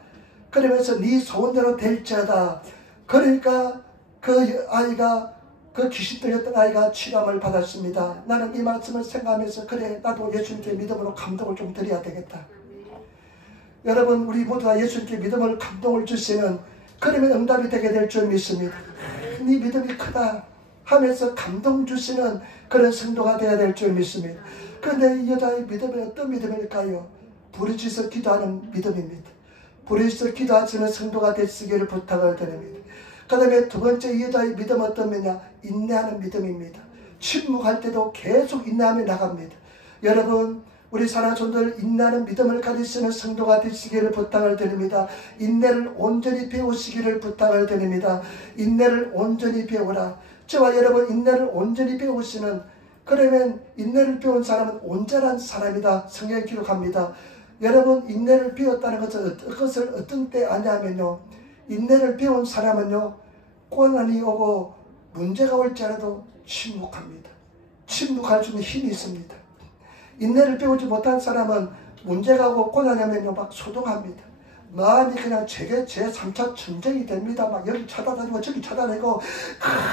그러면서 네 소원대로 될지어다. 그러니까 그 아이가, 그 귀신 들렸던 아이가 치료함을 받았습니다. 나는 이 말씀을 생각하면서 그래 나도 예수님께 믿음으로 감동을 좀 드려야 되겠다. 여러분 우리 모두 다 예수님께 믿음을 감동을 주시는, 그러면 응답이 되게 될 줄 믿습니다. 네 믿음이 크다 하면서 감동 주시는 그런 성도가 되어야 될 줄 믿습니다. 그런데 이 여자의 믿음은 어떤 믿음일까요? 부르짖어 기도하는 믿음입니다. 부르짖어 기도하시는 성도가 되시기를 부탁을 드립니다. 그 다음에 두 번째 이 여자의 믿음은 어떤 믿냐? 인내하는 믿음입니다. 침묵할 때도 계속 인내하며 나갑니다. 여러분, 우리 사랑손들 인내하는 믿음을 가지시는 성도가 되시기를 부탁을 드립니다. 인내를 온전히 배우시기를 부탁을 드립니다. 인내를 온전히 배우라. 저와 여러분, 인내를 온전히 배우시는, 그러면 인내를 배운 사람은 온전한 사람이다. 성경에 기록합니다. 여러분, 인내를 배웠다는 것을 어떤 때 아냐면요, 인내를 배운 사람은요, 고난이 오고 문제가 올지라도 침묵합니다. 침묵할 수 있는 힘이 있습니다. 인내를 배우지 못한 사람은 문제가 오고 고난이 오면요, 막 소동합니다. 마음이 그냥 제 3차 전쟁이 됩니다. 막 여기 쳐다다니고 저기 쳐다다니고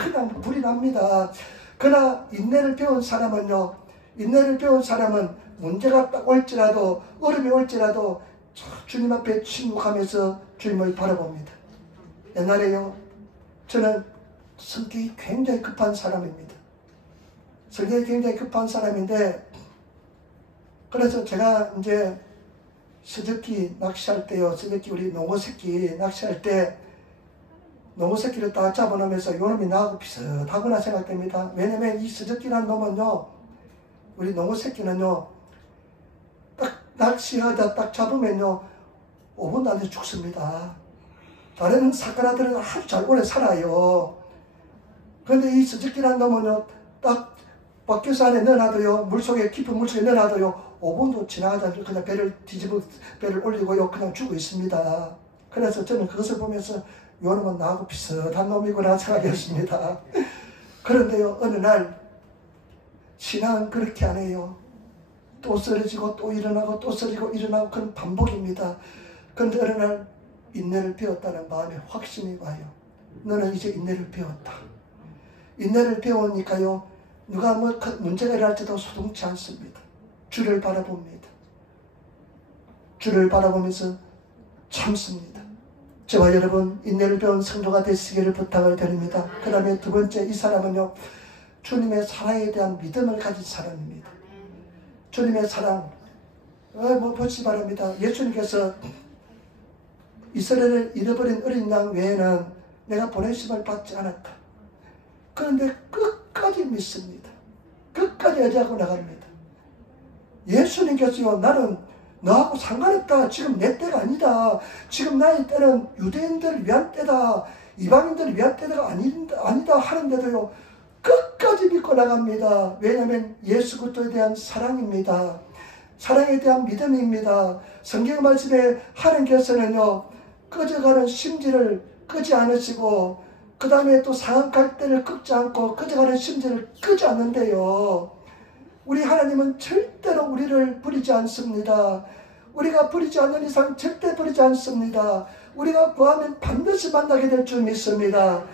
그냥 불이 납니다. 그러나 인내를 배운 사람은요, 인내를 배운 사람은 문제가 딱 올지라도, 어려움이 올지라도 주님 앞에 침묵하면서 주님을 바라봅니다. 옛날에요, 저는 성격이 굉장히 급한 사람입니다. 성격이 굉장히 급한 사람인데, 그래서 제가 이제 서적기 낚시할 때요, 서적기 우리 농어새끼 낚시할 때 농어새끼를 딱 잡아놓으면서 요놈이 나하고 비슷하구나 생각됩니다. 왜냐면 이 서적기라는 놈은요, 우리 농어새끼는요, 딱 낚시하다 딱 잡으면요 5분도 안 돼서 죽습니다. 다른 사카라들은 아주 잘 오래 살아요. 그런데 이 서적기라는 놈은요, 딱 밖에서 안에 넣어놔도요, 물속에, 깊은 물속에 넣어놔도요 5분도 지나가지 않고 그냥 배를 올리고요, 그냥 죽어 있습니다. 그래서 저는 그것을 보면서 요 놈은 나하고 비슷한 놈이구나 생각했습니다. 그런데요, 어느 날 신앙은 그렇게 안 해요. 또 쓰러지고 또 일어나고 또 쓰러지고 일어나고 그런 반복입니다. 그런데 어느 날 인내를 배웠다는 마음에 확신이 와요. 너는 이제 인내를 배웠다. 인내를 배우니까요, 누가 뭐 문제가 일어날 때도 소동치 않습니다. 주를 바라봅니다. 주를 바라보면서 참습니다. 저와 여러분, 인내를 배운 성도가 되시기를 부탁을 드립니다. 그 다음에 두 번째, 이 사람은요, 주님의 사랑에 대한 믿음을 가진 사람입니다. 주님의 사랑, 보시기 바랍니다. 예수님께서 이스라엘을 잃어버린 어린 양 외에는 내가 보내심을 받지 않았다. 그런데 끝까지 믿습니다. 끝까지 의지하고 나갑니다. 예수님께서요, 나는 너하고 상관없다. 지금 내 때가 아니다. 지금 나의 때는 유대인들을 위한 때다. 이방인들을 위한 때가 아니다 하는데도요, 끝까지 믿고 나갑니다. 왜냐하면 예수 그리스도에 대한 사랑입니다. 사랑에 대한 믿음입니다. 성경 말씀에 하나님께서는요, 꺼져가는 심지를 끄지 않으시고, 그 다음에 또 상한 갈대를 끄지 않고 꺼져가는 심지를 끄지 않는데요, 우리 하나님은 절대로 우리를 버리지 않습니다. 우리가 버리지 않는 이상 절대 버리지 않습니다. 우리가 구하면 반드시 만나게 될 줄 믿습니다.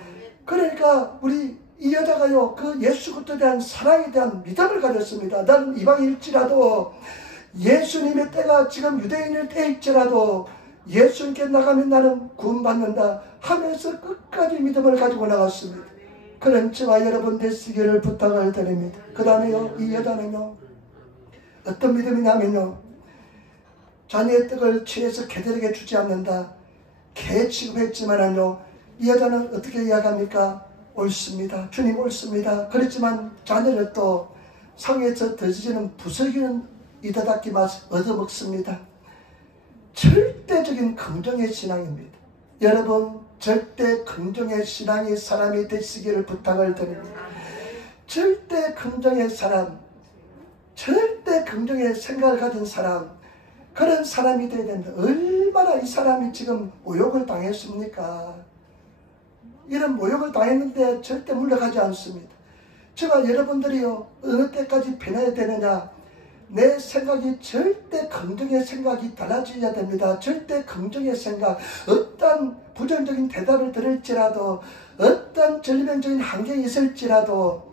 그러니까 우리 이 여자가요, 그 예수 그리스도에 대한 사랑에 대한 믿음을 가졌습니다. 나는 이방일지라도, 예수님의 때가 지금 유대인의 때일지라도 예수님께 나가면 나는 구원받는다 하면서 끝까지 믿음을 가지고 나갔습니다. 그런 저와 여러분 되시기를 부탁을 드립니다. 그 다음에요, 이 여자는요, 어떤 믿음이냐면요, 자녀의 떡을 취해서 개들에게 주지 않는다. 개 취급했지만은요, 이 여자는 어떻게 이야기합니까? 옳습니다. 주님 옳습니다. 그렇지만 자녀를 또 상에서 더지는 부서기는 이다닥기 맛 얻어먹습니다. 절대적인 긍정의 신앙입니다. 여러분, 절대 긍정의 신앙의 사람이 되시기를 부탁을 드립니다. 절대 긍정의 사람, 절대 긍정의 생각을 가진 사람, 그런 사람이 되어야 된다. 얼마나 이 사람이 지금 모욕을 당했습니까? 이런 모욕을 당했는데 절대 물러가지 않습니다. 제가 여러분들이요, 어느 때까지 변해야 되느냐? 내 생각이 절대 긍정의 생각이 달라져야 됩니다. 절대 긍정의 생각, 어떤 부정적인 대답을 들을지라도, 어떤 절명적인 환경이 있을지라도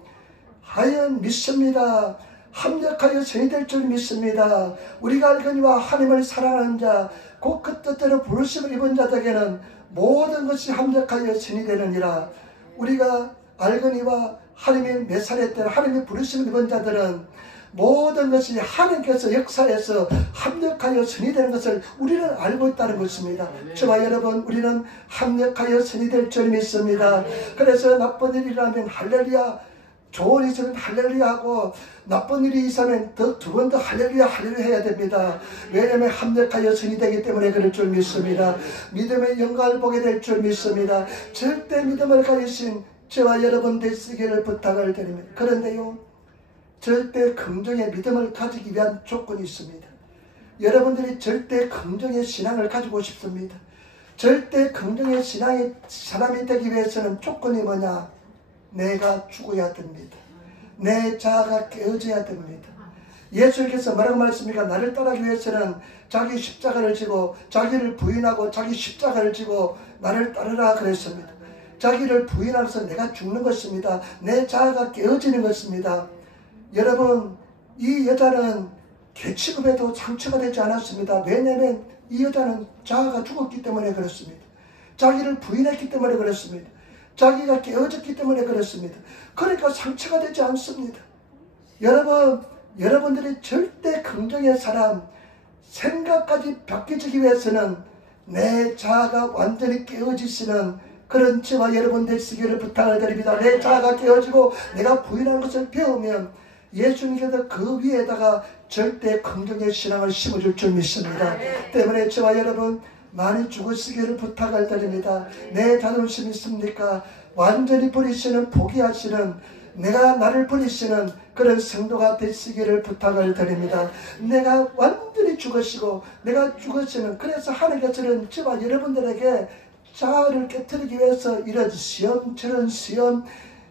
하여 믿습니다. 합력하여 선이 될 줄 믿습니다. 우리가 알거니와 하나님을 사랑하는 자, 곧 그 뜻대로 부르심을 입은 자들에게는 모든 것이 합력하여 선이 되느니라. 우리가 알거니와 하나님의 메사렛 때 하나님의 부르심을 입은 자들은 모든 것이 하나님께서 역사에서 합력하여 선이 되는 것을 우리는 알고 있다는 것입니다. 저와 여러분, 우리는 합력하여 선이 될 줄 믿습니다. 그래서 나쁜 일이라면 할렐루야, 좋은 일이 있으면 할렐루야 하고 나쁜 일이 있으면 두 번 더 할렐루야 할렐루야 해야 됩니다. 왜냐하면 합력하여 성이 되기 때문에 그럴 줄 믿습니다. 믿음의 영광을 보게 될 줄 믿습니다. 절대 믿음을 가지신 저와 여러분 되시기를 부탁을 드립니다. 그런데요, 절대 긍정의 믿음을 가지기 위한 조건이 있습니다. 여러분들이 절대 긍정의 신앙을 가지고 싶습니다. 절대 긍정의 신앙의 사람이 되기 위해서는 조건이 뭐냐? 내가 죽어야 됩니다. 내 자아가 깨어져야 됩니다. 예수님께서 뭐라고 말씀입니까? 나를 따르기 위해서는 자기 십자가를 지고 자기를 부인하고 자기 십자가를 지고 나를 따르라 그랬습니다. 자기를 부인하면서 내가 죽는 것입니다. 내 자아가 깨어지는 것입니다. 여러분, 이 여자는 개취급에도 상처가 되지 않았습니다. 왜냐하면 이 여자는 자아가 죽었기 때문에 그렇습니다. 자기를 부인했기 때문에 그렇습니다. 자기가 깨어졌기 때문에 그렇습니다. 그러니까 상처가 되지 않습니다. 여러분들이 절대 긍정의 사람, 생각까지 바뀌기 위해서는 내 자아가 완전히 깨어지시는 그런 저와 여러분 되시기를 부탁을 드립니다. 내 자아가 깨어지고 내가 부인한 것을 배우면 예수님께서 그 위에다가 절대 긍정의 신앙을 심어줄 줄 믿습니다. 때문에 저와 여러분 많이 죽으시기를 부탁을 드립니다. 내 자존심 있습니까? 완전히 버리시는, 포기하시는, 내가 나를 버리시는 그런 성도가 되시기를 부탁을 드립니다. 내가 완전히 죽으시고 내가 죽으시는, 그래서 하나님께서는 저와 여러분들에게 자아를 깨뜨리기 위해서 이런 시험 저런 시험,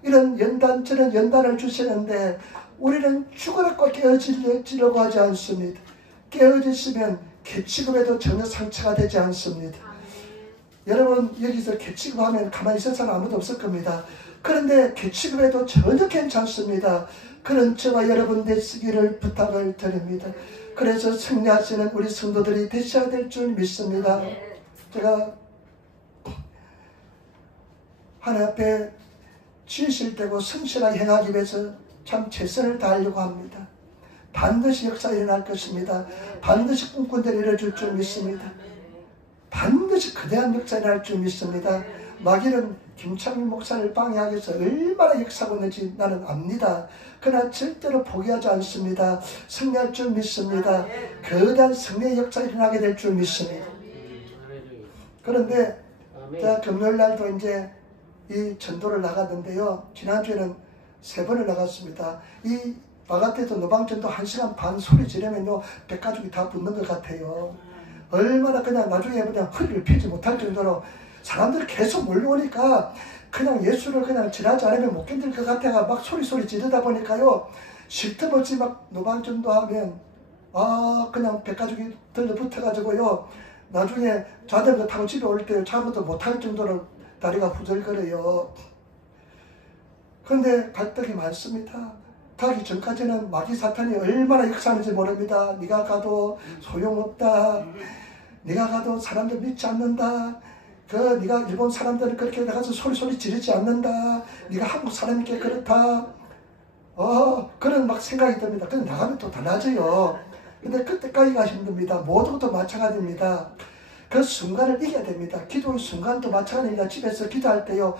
이런 연단 저런 연단을 주시는데 우리는 죽으라고 깨어지려고 하지 않습니다. 깨어지시면 개취급에도 전혀 상처가 되지 않습니다. 여러분, 여기서 개취급하면 가만히 있을 사람 아무도 없을 겁니다. 그런데 개취급에도 전혀 괜찮습니다. 그런 저와 여러분 되시기를 부탁을 드립니다. 그래서 승리하시는 우리 성도들이 되셔야 될 줄 믿습니다. 제가 하나님 앞에 진실되고 성실하게 행하기 위해서 참 최선을 다하려고 합니다. 반드시 역사 일어날 것입니다. 반드시 꿈꾼 대로 이루어질 줄 믿습니다. 반드시 거대한 역사 일어날 줄 믿습니다. 마귀는 김창민 목사를 방해하기 위해서 얼마나 역사하고 있는지 나는 압니다. 그러나 절대로 포기하지 않습니다. 승리할 줄 믿습니다. 거대한 승리의 역사 일어나게 될 줄 믿습니다. 그런데 제가 금요일날도 이제 이 전도를 나갔는데요. 지난주에는 3번을 나갔습니다. 이 바깥에도 노방전도 1시간 반 소리 지르면요 100가족이 다 붙는 것 같아요. 얼마나 그냥 나중에 그냥 허리를 펴지 못할 정도로 사람들이 계속 몰려오니까 그냥 예수를 그냥 지나지 않으면 못 견딜 것 같아가 막 소리 지르다 보니까요 쉴 틈 없이 막 노방전도 하면 그냥 100가족이 들러붙어가지고요 나중에 자전거 타고 집에 올 때 자고도 못할 정도로 다리가 후들거려요. 그런데 갈등이 많습니다. 가기 전까지는 마귀 사탄이 얼마나 역사하는지 모릅니다. 네가 가도 소용없다. 네가 가도 사람들 믿지 않는다. 네가 일본 사람들은 그렇게 나가서 소리 지르지 않는다. 네가 한국 사람이니까 그렇다. 그런 막 생각이 듭니다. 근데 나가면 또 달라져요. 근데 그때까지가 힘듭니다. 모든 것도 마찬가지입니다. 그 순간을 이겨야 됩니다. 기도의 순간도 마찬가지입니다. 집에서 기도할 때요.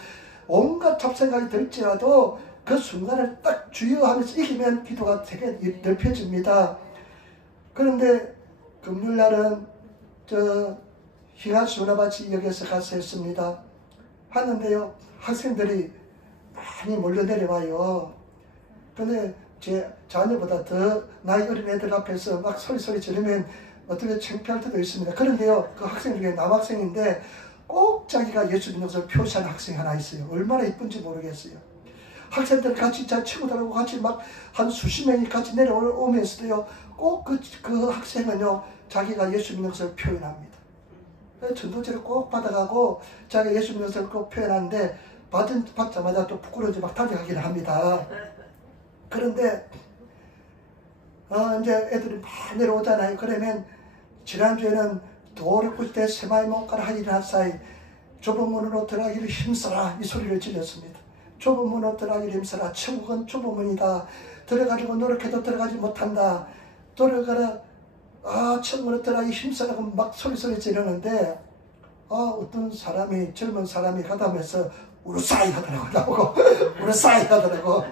온갖 잡생각이 들지라도 그 순간을 딱 주의하면서 이기면 기도가 되게 넓혀집니다. 그런데 금요일날은 휘하수 은하밭이 여기서 가서 했습니다. 하는데요. 학생들이 많이 몰려 내려와요. 근데 제 자녀보다 더 나이 어린 애들 앞에서 막 소리 지르면 어떻게 창피할 때도 있습니다. 그런데요. 그 학생 중에 남학생인데 꼭 자기가 예수 믿는 것을 표시하는 학생이 하나 있어요. 얼마나 이쁜지 모르겠어요. 학생들 같이 자 친구들하고 같이 막 한 수십 명이 같이 내려오면서도요. 꼭 그 학생은요. 자기가 예수 믿는 것을 표현합니다. 전도제를 꼭 받아가고 자기가 예수 믿는 것을 꼭 표현하는데 받자마자 또 부끄러운지 막 달려가기를 합니다. 그런데 이제 애들이 막 내려오잖아요. 그러면 지난주에는 도를 꿀때 세마이 못가라 하이나 사이 좁은 문으로 들어가기를 힘써라 이 소리를 질렀습니다. 좁은 문으로 들어가기를 힘써라. 천국은 좁은 문이다. 들어가려고 노력해도 들어가지 못한다. 들어가라. 천국으로 들어가기 힘써라고 막 소리 지르는데 어떤 사람이 젊은 사람이 가다면서 우르사이 하더라고 나보고 우르사이 하더라고.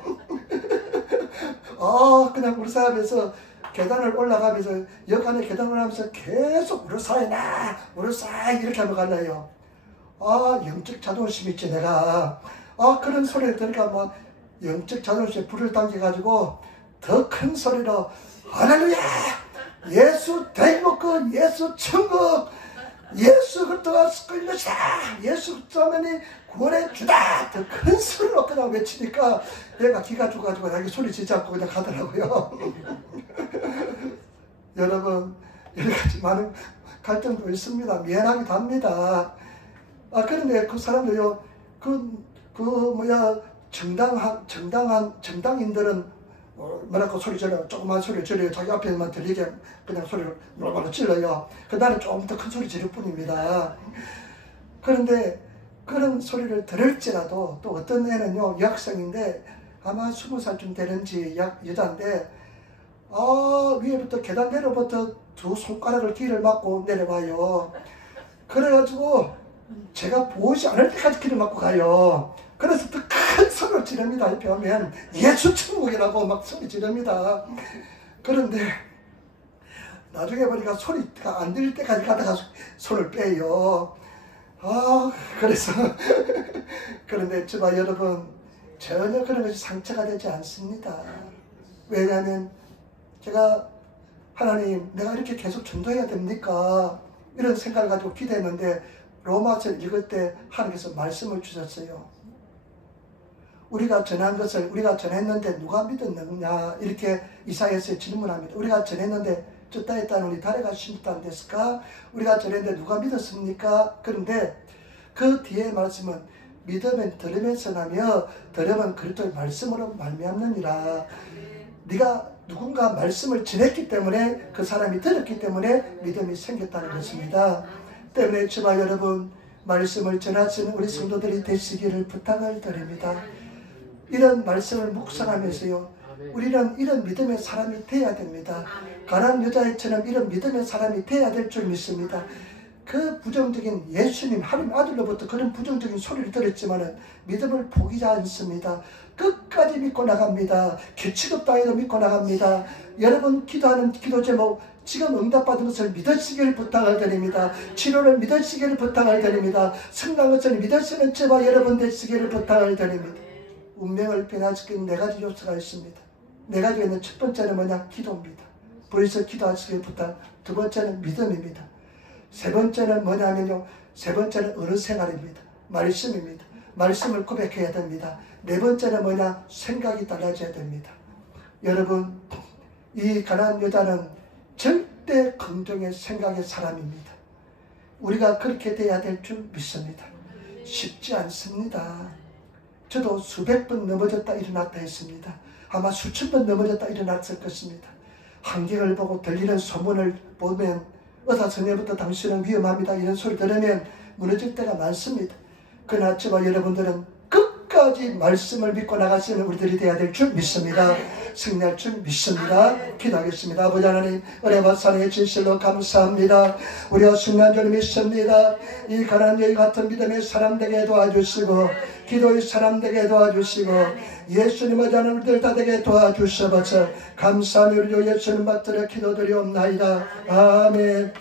그냥 우르사하면서 계단을 올라가면서 역안에 계단을 올라가면서 계속 우르사이나 우르사이 이렇게 하면 갈라요. 영적 자존심 있지 내가. 그런 소리를 들으니까 막 영적 자존심에 불을 당겨가지고 더 큰 소리로 할렐루야! 예수 대목권, 예수 천국, 예수 그리스도가 끌 것이다. 예수 그리스도만이 구원의 주다. 더 큰 소리로 그냥 외치니까 얘가 기가 죽어가지고 자기 소리 지지 않고 그냥 가더라고요. 여러분, 여러 가지 많은 갈등도 있습니다. 미안하기도 합니다. 그런데 그 사람들요, 정당인들은 뭐라고 소리 질러요. 조그만 소리 질러요. 자기 앞에만 들리게 그냥 소리를 뭐라고 질러요. 나는 조금 더 큰 소리 지를 뿐입니다. 그런데 그런 소리를 들을지라도 또 어떤 애는요, 여학생인데 아마 20살쯤 되는지 여자인데 위에부터 계단 내려부터 두 손가락을 길을 맞고 내려와요. 그래가지고 제가 보이지 않을 때까지 길을 맞고 가요. 그래서 또 큰 소리를 지릅니다. 옆에 오면 예수 천국이라고 막 소리 지릅니다. 그런데 나중에 보니까 소리가 안 들릴 때까지 가다가 손을 빼요. 그래서 그런데 저와 여러분, 전혀 그런 것이 상처가 되지 않습니다. 왜냐하면 제가 하나님, 내가 이렇게 계속 전도해야 됩니까? 이런 생각을 가지고 기도했는데 로마서를 읽을 때 하나님께서 말씀을 주셨어요. 우리가 전한 것을 우리가 전했는데 누가 믿었느냐, 이렇게 이사야서에 질문합니다. 우리가 전했는데 저 땅에 따르니 달에가 심었다는 데스까? 우리가 전했는데 누가 믿었습니까? 그런데 그 뒤에 말씀은 믿으면 들으면서 나며 들으면 그리스도의 말씀으로 말미암느니라. 네가 누군가 말씀을 전했기 때문에, 그 사람이 들었기 때문에 믿음이 생겼다는 것입니다. 때문에 저와 여러분, 말씀을 전하시는 우리 성도들이 되시기를 부탁을 드립니다. 이런 말씀을 묵상하면서요, 우리는 이런 믿음의 사람이 되어야 됩니다. 가난 여자애처럼 이런 믿음의 사람이 되어야 될 줄 믿습니다. 그 부정적인 예수님 하나님 아들로부터 그런 부정적인 소리를 들었지만 믿음을 포기하지 않습니다. 끝까지 믿고 나갑니다. 개취급 당해도 믿고 나갑니다. 여러분 기도하는 기도 제목, 지금 응답받은 것을 믿으시기를 부탁을 드립니다. 치료를 믿으시기를 부탁을 드립니다. 성난 것을 믿으시는 저와 여러분 되시기를 부탁을 드립니다. 운명을 변화시키는 4가지 요소가 있습니다. 4가지가 있는 첫 번째는 뭐냐? 기도입니다. 불에서 기도하시기를 부탁. 두 번째는 믿음입니다. 세 번째는 뭐냐면요, 세 번째는 어느 생활입니다. 말씀입니다. 말씀을 고백해야 됩니다. 네 번째는 뭐냐? 생각이 달라져야 됩니다. 여러분, 이 가난한 여자는 절대 긍정의 생각의 사람입니다. 우리가 그렇게 돼야 될 줄 믿습니다. 쉽지 않습니다. 저도 수백 번 넘어졌다 일어났다 했습니다. 아마 수천 번 넘어졌다 일어났을 것입니다. 환경을 보고 들리는 소문을 보면 어사선예부터 당신은 위험합니다 이런 소리 들으면 무너질 때가 많습니다. 그러나 저와 여러분들은 끝까지 말씀을 믿고 나가시는 우리들이 되어야 될 줄 믿습니다. 승리할 줄 믿습니다. 기도하겠습니다. 아버지 하나님, 은혜와 사랑의 진실로 감사합니다. 우리가 승리한 줄 믿습니다. 이 가난한 여인 같은 믿음의 사람 되게 도와주시고, 기도의 사람 되게 도와주시고, 예수님을 자는 우리들 다 되게 도와주셔서 감사하며 우리 예수님 받들어 기도드리옵나이다. 아멘.